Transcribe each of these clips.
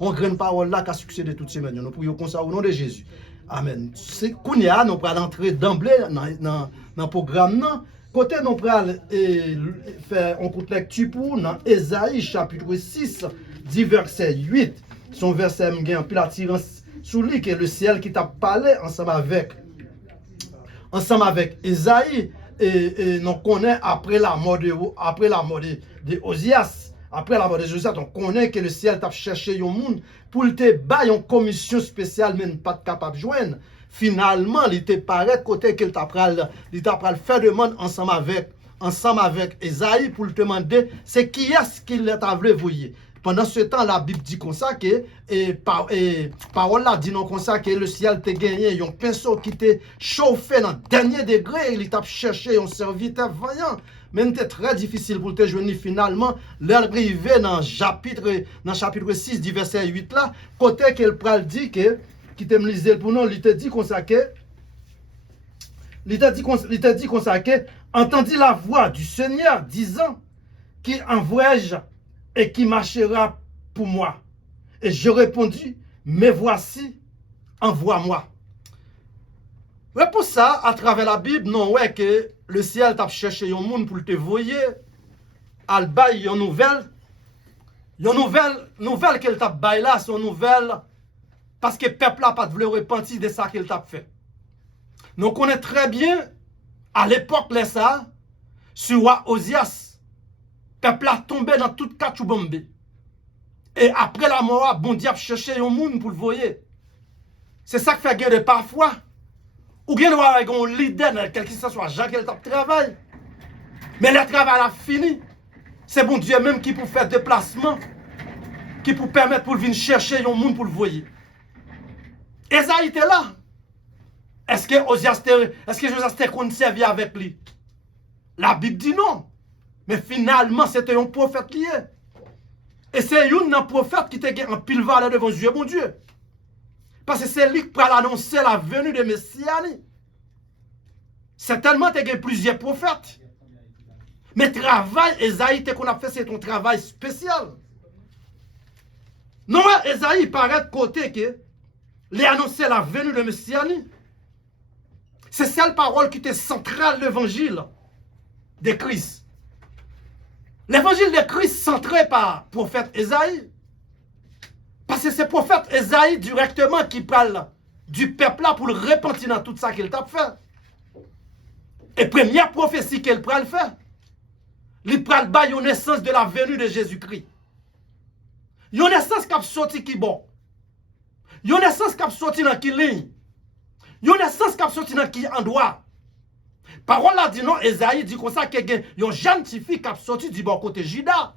on graine parole là qui a succédé toute semaine. Nous prions comme ça au nom de Jésus. Amen. C'est Kounia, nous allons entrer d'emblée dans le programme. Côté nous allons faire un coup de lecture pour dans Ésaïe chapitre 6, du verset 8. Son verset me puis l'attirance sous lui que le ciel qui t'a parlé ensemble avec Ésaïe et nous connaît après la mort de Osias, après la mort de Josias, on connaît que le ciel t'a cherché un monde pour te bailler une commission spéciale même pas capable de joindre. Finalement, il te paraît côté qu'il t'a pral faire demande ensemble avec Ésaïe pour te demander c'est qui est-ce qu'il t'a voulu voyer. Pendant ce temps, la Bible dit comme ça que, parole là dit non comme ça que le ciel t'a gagné, un pinceau qui t'a chauffé dans le dernier degré, il t'a cherché un serviteur vaillant. Mais c'était très difficile pour te joindre finalement. L'arrivée dans chapitre 6 du verset 8 là, côté qu'elle pral dit que, qui t'a lisé pour nous, il t'a dit comme ça que, entendit la voix du Seigneur disant, qui envoie-je et qui marchera pour moi. Et je répondis, mais voici, envoie-moi. Ouais, pour ça, à travers la Bible, non, ouais, que le ciel t'a cherché un monde pour te voyer, al bail une nouvelle qu'elle t'a bail là, son nouvelle, parce que le peuple n'a pas voulu repentir de ça qu'elle t'a fait. Nous connaissons très bien, à l'époque, là, ça, sur roi Osias, le peuple a tombé dans toute Kachoubombe. Et après la mort, bon Dieu a cherché un monde pour le voyer. C'est ça qui fait guerre parfois. Ou bien nous avons un leader, quel que soit, Jean qui travaille. Mais le travail a fini. C'est bon Dieu même qui peut faire déplacement, qui peut permettre pour venir chercher un monde pour le voyer. Esaïe était là. Est-ce que Josias était conservé avec lui? La Bible dit non. Mais finalement, c'était un prophète lié. Et c'est un prophète qui était en pile valeur devant Dieu, bon Dieu. Parce que c'est lui qui peut annoncer la venue de Messie. Certainement, il y a plusieurs prophètes. Mais le travail, Esaïe, qu'on a fait, c'est un travail spécial. Non, Esaïe paraît de côté que les annoncer la venue de Messie. C'est celle parole qui était centrale de l'évangile de Christ. L'évangile de Christ centré par le prophète Esaïe. Parce que c'est le prophète Esaïe directement qui parle du peuple là pour le repentir dans tout ça qu'il t'a fait. Et première prophétie qu'elle peut le faire, il peut le une naissance de la venue de Jésus-Christ. Une naissance qui a sorti qui bon. Une naissance qui a sorti dans qui ligne. Une naissance qui a sorti dans qui endroit. Parole là dit non, Esaïe dit comme ça qu'il y a une jeune fille qui a sorti du bon côté Juda.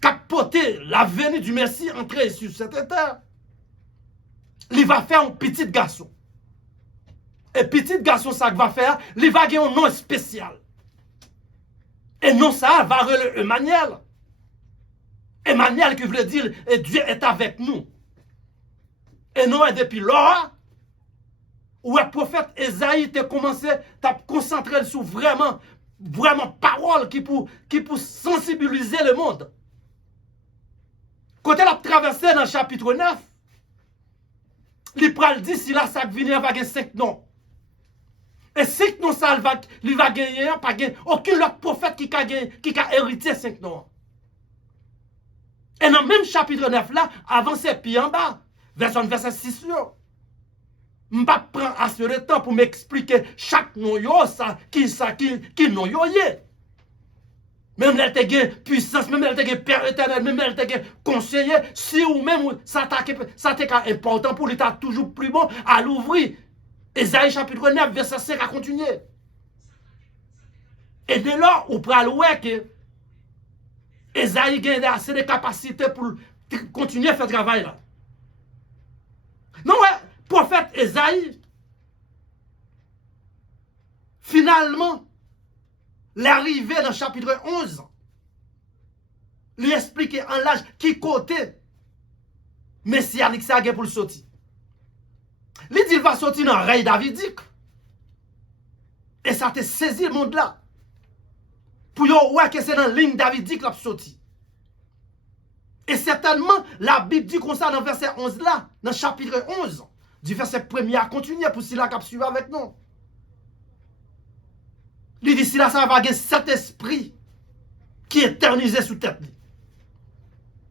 Qui a porté la venue du Messie entrer sur cette terre. Il va faire un petit garçon. Et petit garçon, ça va faire, il va avoir un nom spécial. Et non, ça va relayer Emmanuel. Emmanuel qui veut dire, et Dieu est avec nous. Et non, et depuis là, où le prophète Esaïe a commencé à concentrer sur vraiment parole qui pour sensibiliser le monde. Quand elle a traversé dans le chapitre 9, il dit si là ça vient avec 5 noms. Et 5 noms ça il va gagner, pas gagner aucun autre prophète qui a hérité 5 noms. Et dans le même chapitre 9 là, avancez puis en bas, verset 6 là. Je ne prends pas assez de temps pour m'expliquer chaque nom qui nom yo yé. Même elle te puissance, même elle te père éternel, même elle te conseiller, si ou même ça t'est important pour l'état toujours plus bon à l'ouvrir. Esaïe chapitre 9, verset 5 à continuer. Et de là, on peut voir que Esaïe a assez de capacités pour continuer à faire ce travail là. Non, ouais. Prophète Esaïe, finalement, l'arrivée dans le chapitre 11, lui explique en l'âge qui côté messianique ça a pour le sortir. Il dit qu'il va sortir dans le règne davidique. Et ça te saisi le monde là. Pour voir que c'est dans la ligne davidique qu'il a sorti. Et certainement, la Bible dit comme ça dans le verset 11 là, dans le chapitre 11, du verset 1er à continuer pour si la cap suivre avec nous. Il dit si là, ça va avoir cet esprit qui est éternisé sous tête.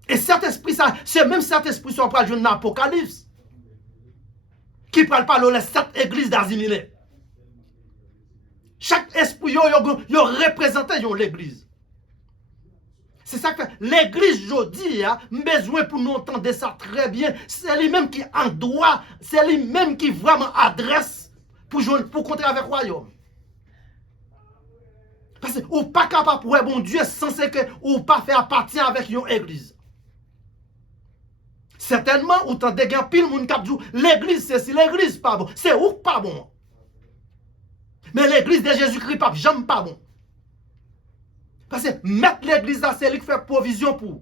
Et cet esprit, ça, c'est même cet esprit sur le jour d'Apocalypse qui parle par les 7 églises d'Azimile. Chaque esprit, il représente l'église. C'est ça que l'église aujourd'hui a besoin pour nous entendre ça très bien. C'est lui-même qui en droit, c'est lui-même qui vraiment adresse pour compter avec le royaume. Parce que ou pas capable pour bon Dieu sans que ou pas faire partie avec une église. Certainement, ou tant de gens pile moun k'ap djou, l'église c'est si l'église pas bon, c'est ou pas bon. Mais l'église de Jésus-Christ pas jamais pas bon. Parce que mettre l'église là, c'est lui qui fait provision pour.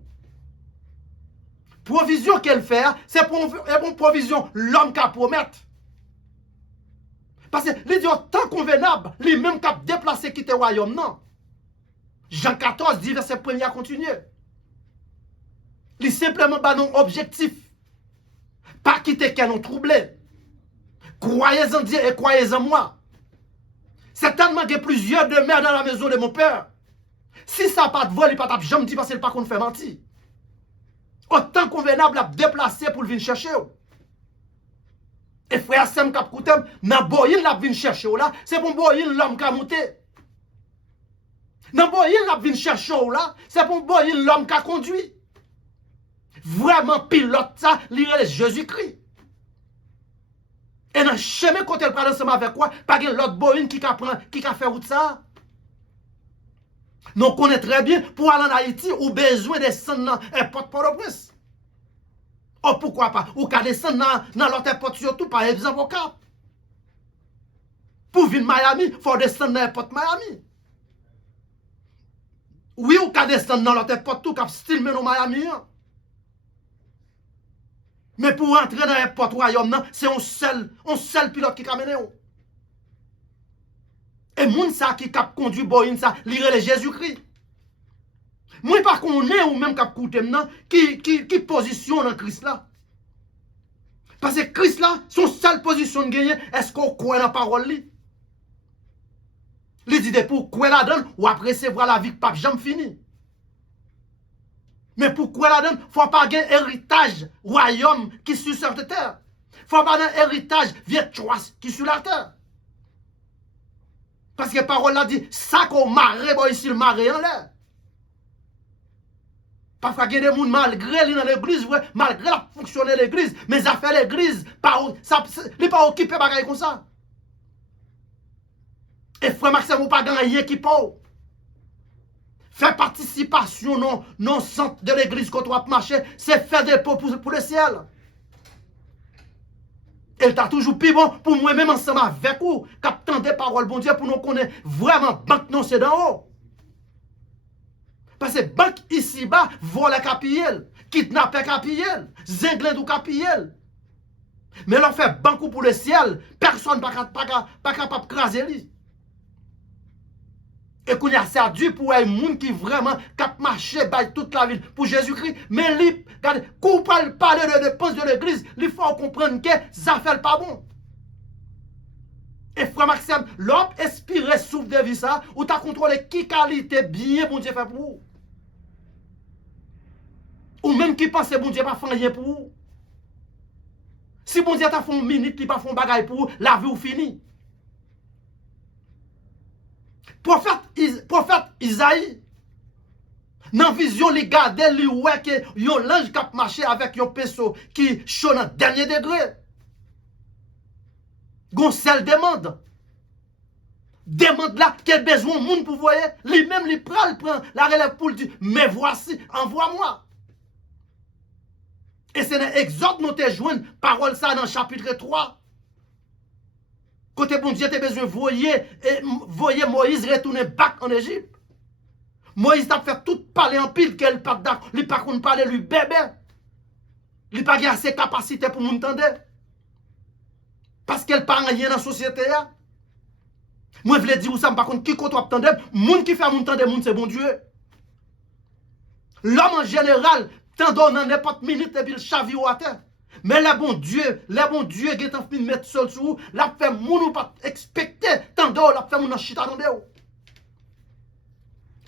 Provision qu'elle fait, c'est pour une provision l'homme qui promettre. Parce que les dieux tant convenable, les mêmes qui déplacé quitter le royaume, non. Jean 14, dit verset 1er à continuer. Il simplement pas non objectif. Pas quitter qu'elle nous troublé. Croyez en Dieu et croyez en moi. Certainement qu'il y a plusieurs demeures dans la maison de mon père. Si ça n'a pas de vol, il n'y a pas de jambe dit parce qu'il pas qu'on fait mentir. Autant convenable à déplacer pour venir chercher. Et frère Sam Kap Koutem, dans Boyin la venir chercher là, c'est pour Boyin l'homme qui a monté. Dans Boyin la venir chercher là, c'est pour Boyin l'homme qui a conduit. Vraiment pilote ça, lire Jésus-Christ. Et dans le chemin quand elle parle ensemble avec quoi, pas l'autre Boyin qui a fait route ça. Nous connaissons très bien, pour aller en Haïti, ou besoin de descendre dans l'aéroport Port-au-Prince. Oh, pourquoi pas? Ou qu'à descendre dans l'autre aéroport, surtout par exemple au Cap. Pour venir Miami, il faut descendre dans l'aéroport Miami. Oui, ou qu'à descendre dans l'autre aéroport, tout cap style mais Miami. Mais pour entrer dans l'aéroport Royaume, c'est un seul pilote qui a mené. Et moun sa qui cap conduit Boeing ça, lire le Jésus-Christ. Moi pas connais ou même cap coûter maintenant qui positionne dans Christ là. Parce que Christ là, son seule position de gagner, est-ce qu'on croit dans la parole li? Il dit pour croire là-dedans ou après recevoir la vie pape jamais fini. Mais pour croire là-dedans, faut pas gagner héritage royaume qui sur cette terre. Faut pas un héritage vieux choix qui sur la terre. Parce que la parole a dit, ça qu'on marre, bon ici le marre en l'air. Parfois, il y a des gens malgré dans l'église, malgré la fonction de l'église, mais ça fait l'église, il n'est pas occupé par comme ça. Et frère Maxime, vous pas gagner qui peut. Faire participation non centre de l'église quand on va marcher, c'est faire des pots pour le ciel. Elle t'a toujours plus bon pour moi-même ensemble avec vous, captant des paroles, bon Dieu, pour nous connaître vraiment banque non c'est d'en haut. Parce que banque ici-bas, vole capiel, kidnapper capiel, zinglin du capiel. Mais l'on fait banque pour le ciel, personne pas capable de craser lui. Et qu'on a ça dû pour un monde qui vraiment cap marcher toute la ville pour Jésus-Christ. Mais lui, regardez, quand on parle de dépenses de l'église, il faut comprendre que ça fait pas bon. Et frère Maxime, l'homme inspiré souffle de vie ça, ou tu as contrôlé qui qualité bien bon Dieu fait pour vous. Ou même qui pense que bon Dieu pas fait rien pour vous. Si bon Dieu t'a fait une minute, il pas fait un bagage pour vous, la vie ou fini. Prophète Isaïe, dans la vision, il garde, il voit que l'ange qui a marché avec un pinceau qui chaud dans le dernier degré. Gonçal demande là, quel besoin de monde pour voir. Lui-même, il prend la relève pour dire, mais voici, envoie-moi. Et c'est dans Exode, nous te joignent parole ça dans le chapitre 3. Côté bon Dieu, tu as besoin de voyer Moïse retourner back en Égypte. Moïse t'a fait tout parler en pile qu'elle pas d'accord. Il pas qu'on parler lui bébé. Il pas assez capacité pour m'entendre. Parce qu'elle pas rien dans la société. Moi je voulais dire ça par contre qui qu'on doit entendre, monde qui fait m'entendre monde c'est bon Dieu. L'homme en général tendon dans n'importe minute et puis le chavire à terre. Mais le bon Dieu, qui est en train de mettre seul sur vous, l'a fait moun ou pas expecter, tendon, l'a fait moun en chita dans vous.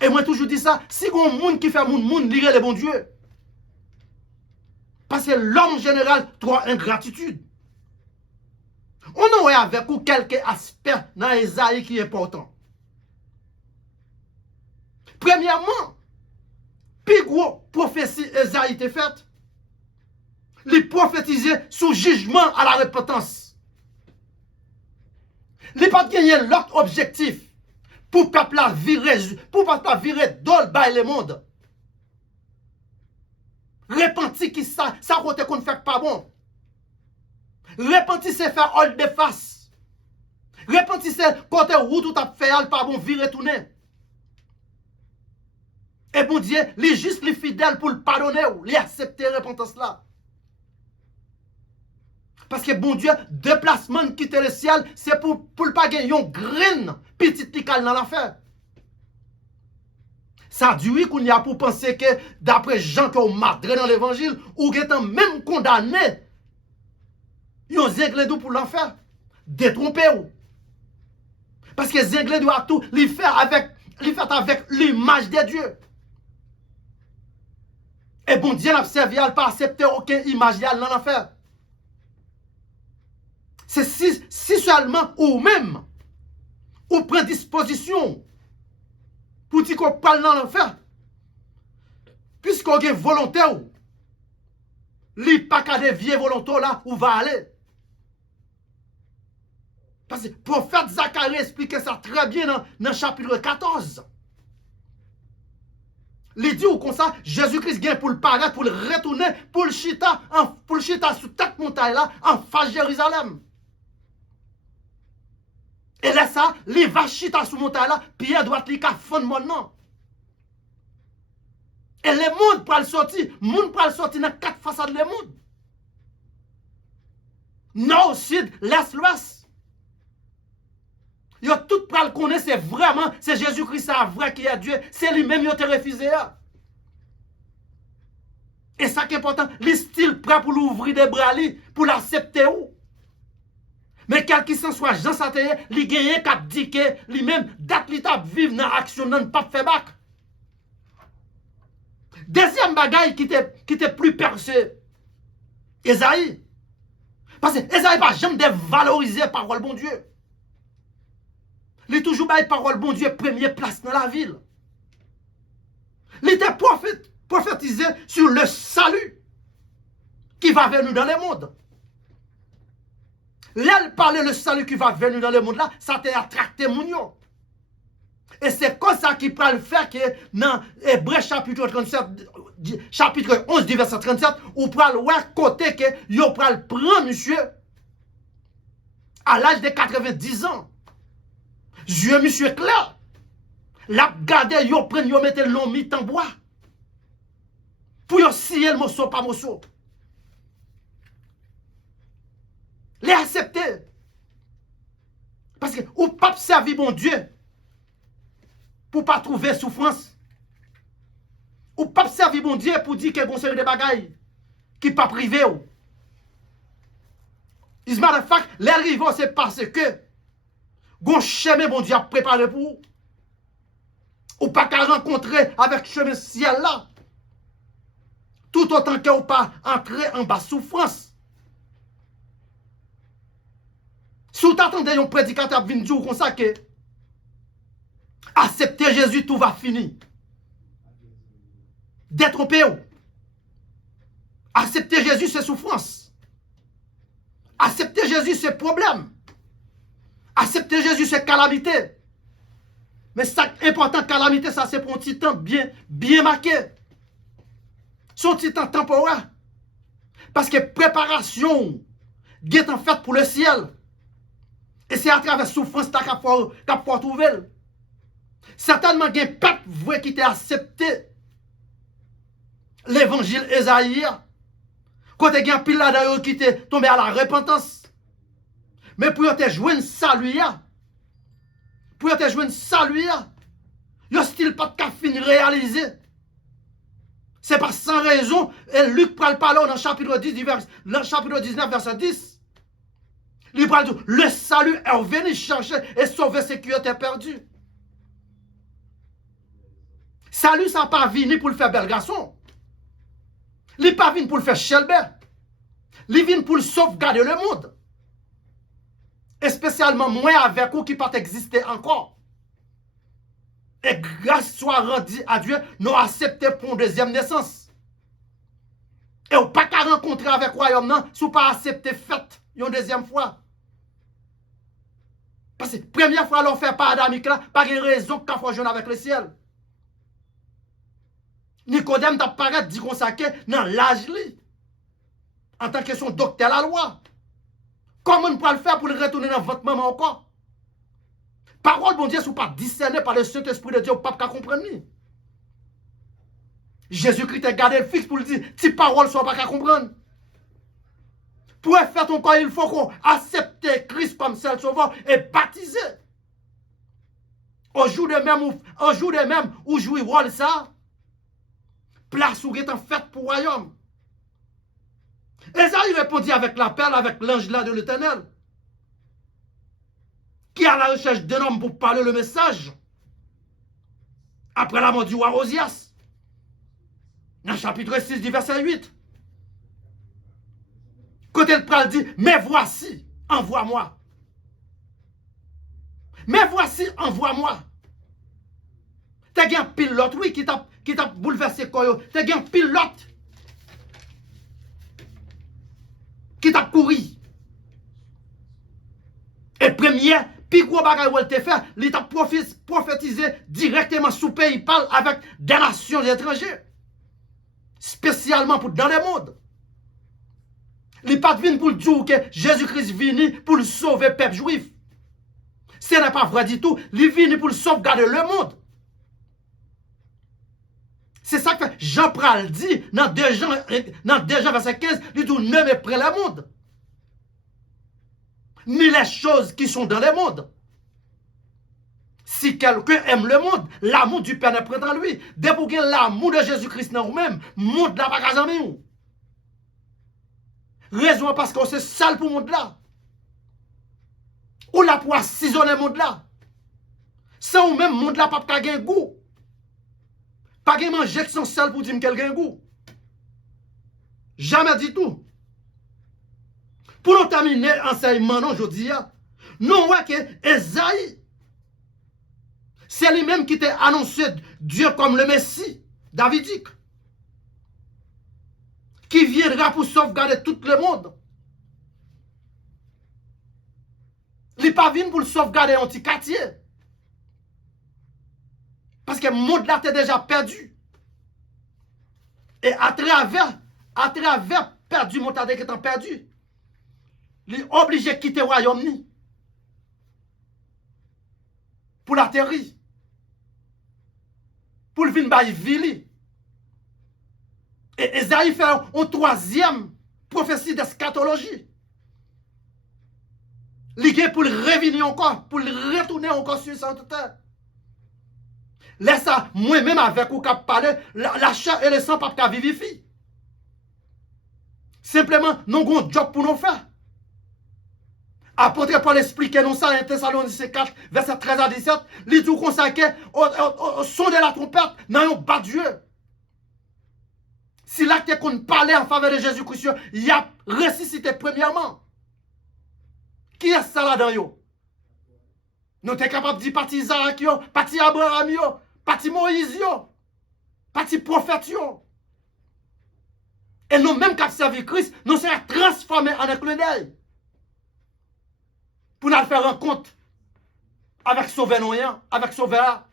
Et moi toujours dis ça, si on moun qui fait moun lire le bon Dieu. Parce que l'homme général trop ingratitude. On aurait avec vous quelques aspects dans Esaïe qui est important. Premièrement, plus gros prophétie Esaïe était faite, il prophétisait sous jugement à la repentance. Il n'a pas gagné l'autre objectif pour peuple virer d'ol by le monde. Repenti qui ça côté qu'on fait pas bon. Repenti c'est faire all de face. Repenti c'est côté où tout a fait pas bon virer tourner. Et bon Dieu, les juste les fidèles pour le pardonner ou les accepter repentance là. Parce que bon Dieu, déplacement quitter le ciel, c'est pour ne pas gagner une graine petite ticale dans l'affaire. Ça dit oui qu'on y a pour penser que d'après Jean qui ont madré dans l'évangile, ou qui étant même condamné, ils ont zéglé pour l'enfer. Détromper ou. Parce que zéglé doit tout les faire avec l'image de Dieu. Et bon Dieu n'a servi à ne pas accepter aucune image dans l'enfer. C'est si seulement ou même, ou prend disposition pour dire qu'on parle dans l'enfer. Puisqu'on est volontaire, li pas qu'à des vieux volontaires là où va aller. Parce que le prophète Zacharie expliquait ça très bien dans le chapitre 14. Il dit ou comme ça, Jésus-Christ vient pour le paraître, pour le retourner, pour le chita sous cette montagne là, en face de Jérusalem. Et là, ça, les va chita sous montagne là, Pierre doit être qu'à fond de mon nom. Et le monde pour le sortir, dans 4 façades du monde. Nord, sud, l'est, l'ouest. Yo tout pour le connaître, c'est vraiment, c'est Jésus-Christ, c'est vrai qui est Dieu. C'est lui-même qui a refusé. Et ça qui est important, les styles prêt pour l'ouvrir des bras, pour l'accepter où. Mais quel qu'il soit, Jean Sateye, il gagne qu'à dire que lui-même, date l'état vivre dans l'action, non pas fait bac. Deuxième bagaille qui était plus percé, Esaïe. Parce que Esaïe n'a jamais dévalorisé la parole bon Dieu. Il a toujours la parole bon Dieu première place dans la ville. Il était prophétisé sur le salut qui va venir dans le monde. Là, il parlait le salut qui va venir dans le monde là, ça t'a attracté mon yo. Et c'est comme ça qu'il peut le faire que dans Hébreux chapitre 37, chapitre 11 du verset 37, ou peut le voir côté que yo peut le prendre monsieur à l'âge de 90 ans. Yeux monsieur clair. L'a gardé yo prendre yo mettre l'on mit en bois. Pour yo scier le morceau par morceau. Les accepter. Parce que ou pas servir bon Dieu pour pas trouver souffrance. Ou pas servir bon Dieu pour dire que bon série de bagailles qui pas privé ou. Is matter of fact, l'arrivée c'est parce que gon chemin bon Dieu a préparé pour vous. Ou pas qu'à rencontrer avec chemin ciel là. Tout autant que ou pas entrer en bas souffrance. Si vous attendez un prédicateur venir dire comme ça que accepter Jésus, tout va finir. Détromper. Accepter Jésus, c'est souffrance. Accepter Jésus, c'est problème. Accepter Jésus, c'est calamité. Mais ça important, calamité, ça c'est pour un petit temps bien marqué. Son petit temps temporaire. Parce que préparation est en fait pour le ciel. Et c'est à travers souffrance qu'il faut trouver. Certainement, il y a un peuple vrai qui t'a accepté l'évangile Esaïe. Quand il y a un pile là qui t'est tombé à la repentance. Mais pour te jouer une salut, pour te jouer une salut, il n'y a style pas de fin réalisé. C'est pas sans raison. Et Luc parle pas là dans le chapitre 19, verset 10. Il parle de le salut est venu chercher et sauver ceux qui étaient perdus. Salut, ça n'a pas venu pour le faire bel garçon. Il n'est pas venu pour le faire chelbert. Il vient pour le sauvegarder le monde. Et spécialement moi avec vous qui pas exister encore. Et grâce soit rendue à Dieu, nous acceptons pour une deuxième naissance. Et vous pas qu'à rencontrer avec le royaume, non, si vous pas accepter fait une deuxième fois. Parce que première fois, l'on fait pas adamique là, pas de raison qu'on faut jouer avec le ciel. Nicodème t'a paraît dit qu'on s'acque dans l'âge li. En tant que son docteur la loi. Comment on peut le faire pour le retourner dans votre maman encore? Parole, bon Dieu, si vous pas discerné par le Saint-Esprit de Dieu, vous ne pouvez pas comprendre. Jésus-Christ a gardé le fixe pour le dire, si parole soit pas comprendre. Pour faire ton corps, il faut qu'on accepte Christ comme seul sauveur et baptisé. Au jour de même, où jouer rôle ça, place où est en fait pour le royaume. Esaïe répondit avec l'appel, avec l'ange là de l'Éternel, qui est à la recherche d'un homme pour parler le message. Après la mort du roi Osias, dans le chapitre 6 du verset 8. Côté le pral dit, mais voici, envoie-moi. Mais voici, envoie-moi. T'as un pilote, oui, qui t'a bouleversé quoi. T'as un pilote qui t'a couru. Et premier, puis gros bagay où elle te fait, il t'a prophétisé directement sous pays, il parle avec des nations étrangères. Spécialement pour dans le monde. Il n'est pas venu pour dire que Jésus-Christ venu pour le sauver le peuple juif. Ce n'est pas vrai du tout. Il est venu pour le sauvegarder le monde. C'est ça que Jean Pral dit dans 2 Jean verset 15, il dit ne méprenez le monde. Ni les choses qui sont dans le monde. Si quelqu'un aime le monde, l'amour du Père n'est pas dans lui. Dès pour que l'amour de Jésus-Christ dans vous-même, monde la bagage en vous. Raison parce que c'est sale pour le monde là. Ou la pour assaisonner le monde là. Sans ou même le monde là pas de goût. Pas de manger qui sont sales pour dire qu'elle a un goût. Jamais dit tout. Pour nous terminer l'enseignement aujourd'hui, nous voyons que Esaïe, c'est lui-même qui t'a annoncé Dieu comme le Messie, davidique, qui viendra pour sauvegarder tout le monde. Il n'est pas venu pour le sauvegarder un petit quartier. Parce que le monde là t'es déjà perdu. Et à travers perdu, mon tade qui est perdu, il est obligé de quitter le royaume pour l'atterrir. Pour le venir par ville. Et Esaïe fait une troisième prophétie d'eschatologie. Il est pour le revenir encore, pour le retourner encore sur cette terre. Laisse ça, moi-même avec vous qui parler, la chair et le sang pas qu'à vivifier. Simplement, nous avons un job pour nous faire. Apôtre Paul explique nous ça dans Thessaloniciens 4, verset 13 à 17. Il dit consacré au son de la trompette, dans un bas Dieu. Si l'acte qu'on parlait en faveur de Jésus-Christ, il a ressuscité premièrement. Qui est ça là-dedans yo? Nous sommes capables de dire parti Isaac, parti Abraham, parti Moïse, parti prophète. Et nous même qui servi Christ, nous sommes transformés en un clin d'œil. Pour nous faire rencontre avec Sauveur Noyan, avec Sauveur.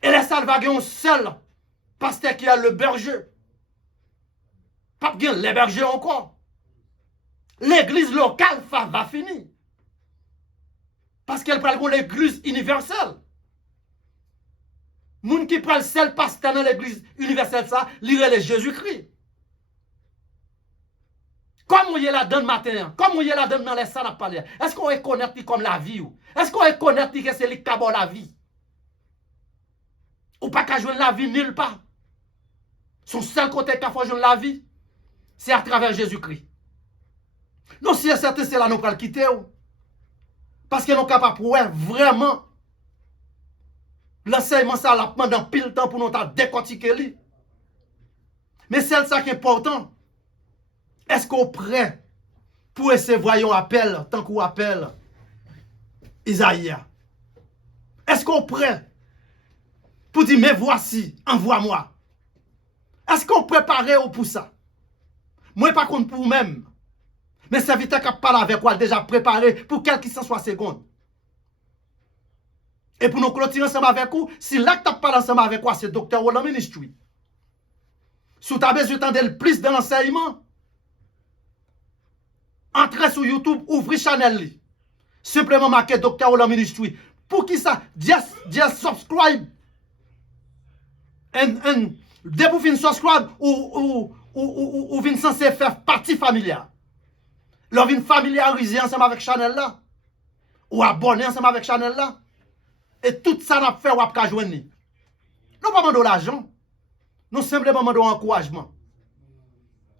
Et les salvations seul, pasteur qui a le berger. Pas bien les bergers encore. L'église locale va finir. Parce qu'elle prend l'église universelle. Moun qui prend le seul pasteur dans l'église universelle, ça, lire Jésus-Christ. Comme on y est là-dedans le matin, comme on y est là-dedans dans les salles à parler, est-ce qu'on reconnaît comme la vie? Est-ce qu'on reconnaît que c'est lui qui a la vie? Ou pas qu'à jouer la vie nulle part? Son seul côté qui a fait la vie, c'est à travers Jésus-Christ. Non, si certain, c'est là nous allons quitter. Parce que nous sommes capables de vraiment l'enseignement, ça l'a pendant pile temps pour nous décortiquer. Mais c'est ça qui est important. Est-ce qu'on est prêt pour essayer voyons appel, tant qu'on appelle Isaïe? Est-ce qu'on est prêt pour dire, mais voici, envoie-moi? Est-ce qu'on prépare pour ça? Moi, pas contre pour vous-même. Mais serviteur qui parle avec moi déjà préparé pour quelques 160 secondes. Et pour nous clôturer ensemble avec vous, si là que tu parles ensemble avec moi, c'est Dr. Roland Ministry. Si tu as besoin d'entendre plus de l'enseignement, entrez sur YouTube, ouvrez channel. Simplement marquez Dr. Roland Ministry. Pour qui ça? Just subscribe. And dès que vous finissez subscribe, ou vous censé faire partie familiale. Vous venez familiariser ensemble avec channel là. Ou abonner ensemble avec channel là. Et tout ça n'a fait ou à joindre. Nous pas demander l'argent. Nous simplement demandons encouragement.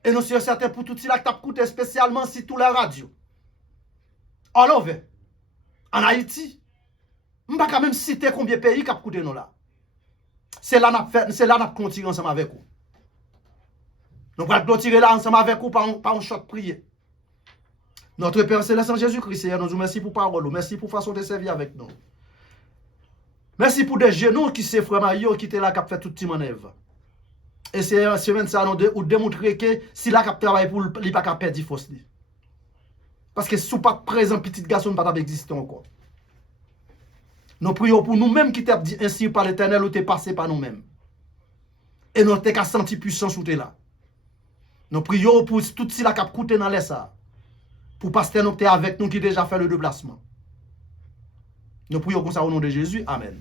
Et nous sommes certains pour tout cela qui t'a coûté spécialement sur toutes les radios. All over. En Haïti. Je ne vais pas quand même citer combien de pays qui ont coûté nous là. C'est là que nous continuons ensemble avec vous. Nous allons clôturer là ensemble avec vous par un short prière. Notre Père Céleste en Jésus-Christ, Seigneur, nous merci pour parole, merci pour façon de servir avec nous. Merci pour des genoux qui se frère Mario qui étaient là qui ont fait toute petite manœuvre. Et c'est semaine ça nous démontrer que si là qui travaille pour lui pas qu'à perdre force. Parce que si pas présent petit garçon ne pas exister encore. Nous prions pour nous-mêmes qui t'ont dit ainsi par l'Éternel ou t'es passé par nous-mêmes. Et nous t'es qu'à sentir puissance où t'es là. Nous prions pour tout ce qui a coûté dans les ça. Pour pasteur nous t'es avec nous qui déjà fait le déplacement. Nous prions comme ça au nom de Jésus. Amen.